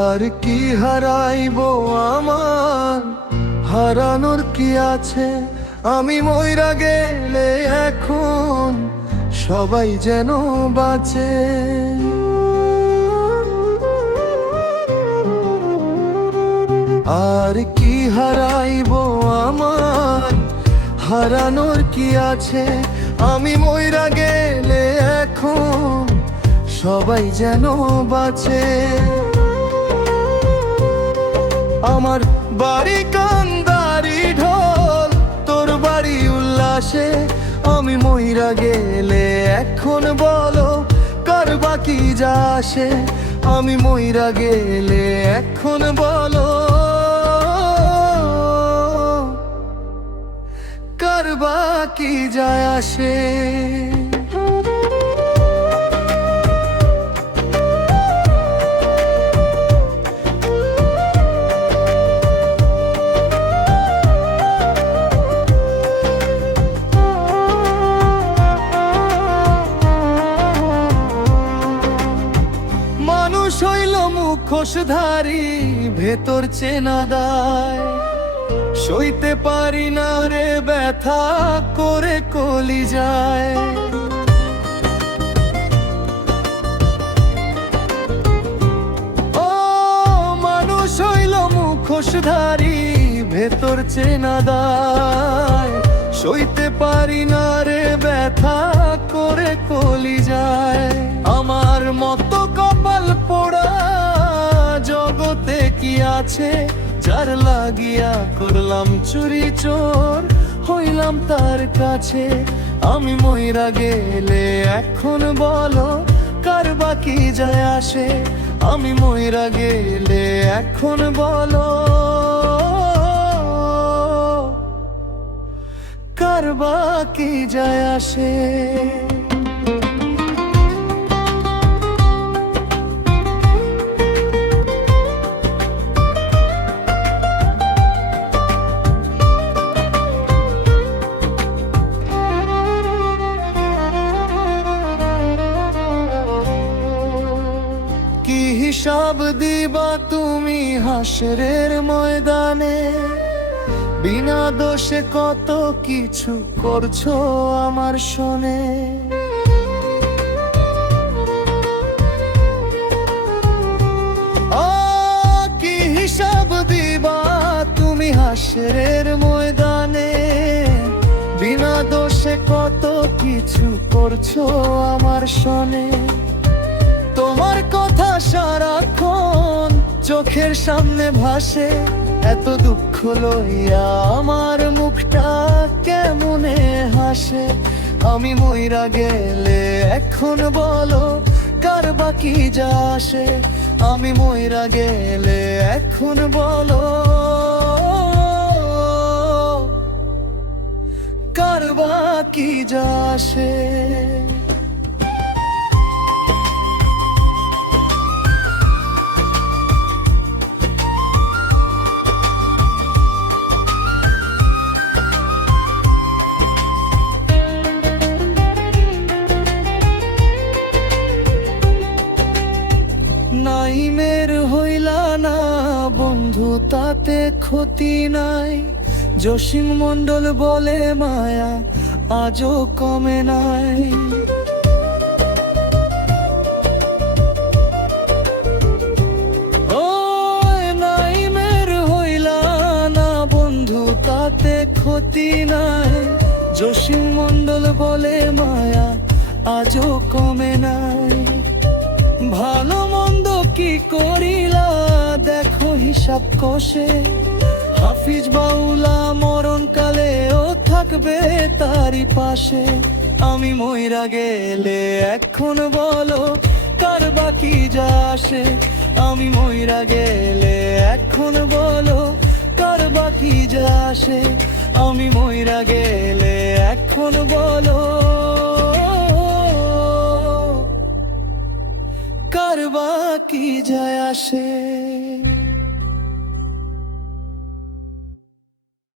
আর কি হারাইবো আমার, হারানোর কি আছে? আমি মইরা গেলে এখন সবাই যেন বাঁচে। আর কি হারাইবো আমার, হারানোর কি আছে? আমি মইরা গেলে এখন সবাই যেন বাঁচে। আমার বাড়ি কান্দারি ঢোল, তোর বাড়ি উল্লাসে। আমি মইরা গেলে এখন বলো কার বাকি যা আসে? আমি মইরা গেলে এখন বলো কার বাকি যায় আসে? মানুষ হইল মুখোশধারী, ভেতর চেনা দায়। সইতে পারি না রে ব্যথা করে কলি যায়। ও মানুষ হইল মুখোশধারী, ভেতর চেনা দায়। সইতে পারি না রে ব্যথা করে কলি যায়। আমার মতো কপাল পোড়া জগতে কি আছে? যার লাগিয়া করলাম চুরি চোর, হইলাম তার কাছে। আমি মইরা গেলে এখন বলো কার বাকি যায় আসে? আমি মইরা গেলে এখন বলো কার বাকি যায় আসে? কি হিসাব দিবা তুমি হাসরের ময়দানে? বিনা দোষে কত কিছু করছো আমার শোনে। কি হিসাব দিবা তুমি হাসরের ময়দানে? বিনা দোষে কত কিছু করছো আমার শোনে। তোমার কথা সারাক্ষণ চোখের সামনে ভাসে। এত দুঃখ লইয়া আমার মুখটা কেমনে হাসে? আমি মইরা গেলে এখন বলো কার বাকি যা আসে? আমি মইরা গেলে এখন বলো কার বাকি যা আসে? নাইমের হইলা না বন্ধু, তাতে ক্ষতি নাই। জসিম মণ্ডল বলে মায়া আজও কমে নাই। ও নাইমের হইলা না বন্ধু, তাতে ক্ষতি নাই। জসিম মণ্ডল বলে মায়া আজও কমে নাই। ভালো মন্দ কি করিলা দেখো হিসাব কষে। হাফিজ বাউলা মরণকালে ও থাকবে তারই পাশে। আমি মইরা গেলে এখন বলো কার বাকি যা আসে? আমি মইরা গেলে এখন বলো কার বাকি যা আসে? আমি মইরা গেলে এখন বলো কার বাকি যায় আসে?